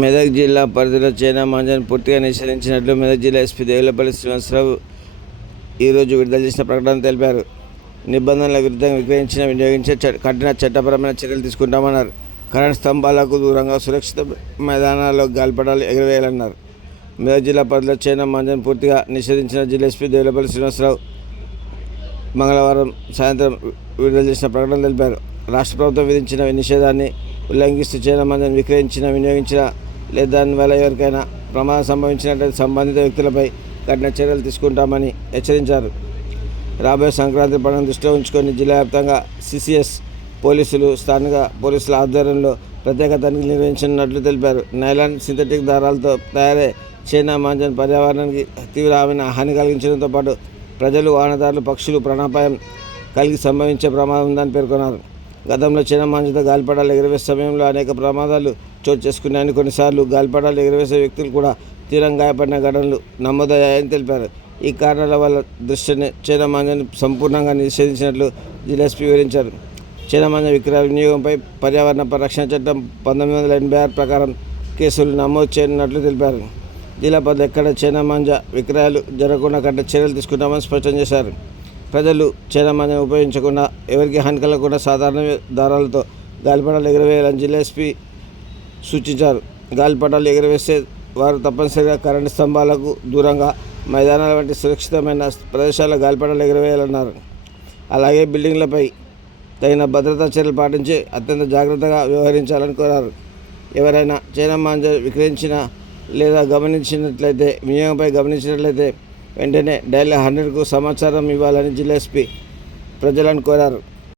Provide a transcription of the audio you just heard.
మెదక్ జిల్లా పరిధిలో చైనా మాంజాను పూర్తిగా నిషేధించినట్లు మెదక్ జిల్లా ఎస్పీ దేవులపల్లి శ్రీనివాసరావు ఈరోజు విడుదల చేసిన ప్రకటన తెలిపారు. నిబంధనల విరుద్ధంగా విక్రయించిన వినియోగించే కఠిన చట్టపరమైన చర్యలు తీసుకుంటామన్నారు. కరెంట్ స్తంభాలకు దూరంగా సురక్షిత మైదానాల్లో గాలిపటాలు ఎగురవేయాలన్నారు. మెదక్ జిల్లా పరిధిలో చైనా మాంజాను పూర్తిగా నిషేధించిన జిల్లా ఎస్పీ దేవులపల్లి శ్రీనివాసరావు మంగళవారం సాయంత్రం విడుదల చేసిన ప్రకటన తెలిపారు. రాష్ట్ర ప్రభుత్వం విధించిన నిషేధాన్ని ఉల్లంఘిస్తూ చైనా మాంజాను విక్రయించిన వినియోగించిన లేదా దానివల్ల ఎవరికైనా ప్రమాదం సంభవించినట్లయితే సంబంధిత వ్యక్తులపై కఠిన చర్యలు తీసుకుంటామని హెచ్చరించారు. రాబోయే సంక్రాంతి పండుగను దృష్టిలో ఉంచుకొని జిల్లా వ్యాప్తంగా సిసిఎస్ పోలీసులు స్థానిక పోలీసుల ఆధ్వర్యంలో ప్రత్యేక తనిఖీలు నిర్వహించనున్నట్లు తెలిపారు. నైలాన్ సింథటిక్ దారాలతో తయారై చైనా మాంజాను పర్యావరణానికి తీవ్రమైన హాని కలిగించడంతో పాటు ప్రజలు, వాహనదారులు, పక్షులు ప్రాణాపాయం కలిగి సంభవించే ప్రమాదం ఉందని పేర్కొన్నారు. గతంలో చైనా మాంజాతో గాలిపటాలు ఎగురవేసే సమయంలో అనేక ప్రమాదాలు చోటు చేసుకున్నాయని, కొన్నిసార్లు గాలిపటాలు ఎగురవేసే వ్యక్తులు కూడా తీవ్రంగా గాయపడిన ఘటనలు నమోదయ్యాయని తెలిపారు. ఈ కారణాల వల్ల దృష్టిని చైనా మాంజాను సంపూర్ణంగా నిషేధించినట్లు జిల్లా ఎస్పీ వివరించారు. చైనా మాంజా విక్రయ వినియోగంపై పర్యావరణ పరిరక్షణ చట్టం 1986 ప్రకారం కేసులు నమోదు చేయనున్నట్లు తెలిపారు. జిల్లా పరిధిలో ఎక్కడ చైనా మాంజా విక్రయాలు జరగకుండా కఠిన చర్యలు తీసుకుంటామని స్పష్టం చేశారు. ప్రజలు చైనా మాంజాను ఉపయోగించకుండా, ఎవరికి హాని కలగకుండా సాధారణ దారాలతో గాలిపటాలు ఎగురవేయాలని జిల్లా ఎస్పీ సూచించారు. గాలిపటాలు ఎగురవేసే వారు తప్పనిసరిగా కరెంటు స్తంభాలకు దూరంగా, మైదానాల వంటి సురక్షితమైన ప్రదేశాల్లో గాలిపటాలు ఎగురవేయాలన్నారు. అలాగే బిల్డింగ్లపై తగిన భద్రతా చర్యలు పాటించి అత్యంత జాగ్రత్తగా వ్యవహరించాలని కోరారు. ఎవరైనా చైనా మాంజా విక్రయించిన లేదా వినియోగంపై గమనించినట్లయితే వెంటనే డయల్ 100కు సమాచారం ఇవ్వాలని జిల్లా ఎస్పీ ప్రజలను కోరారు.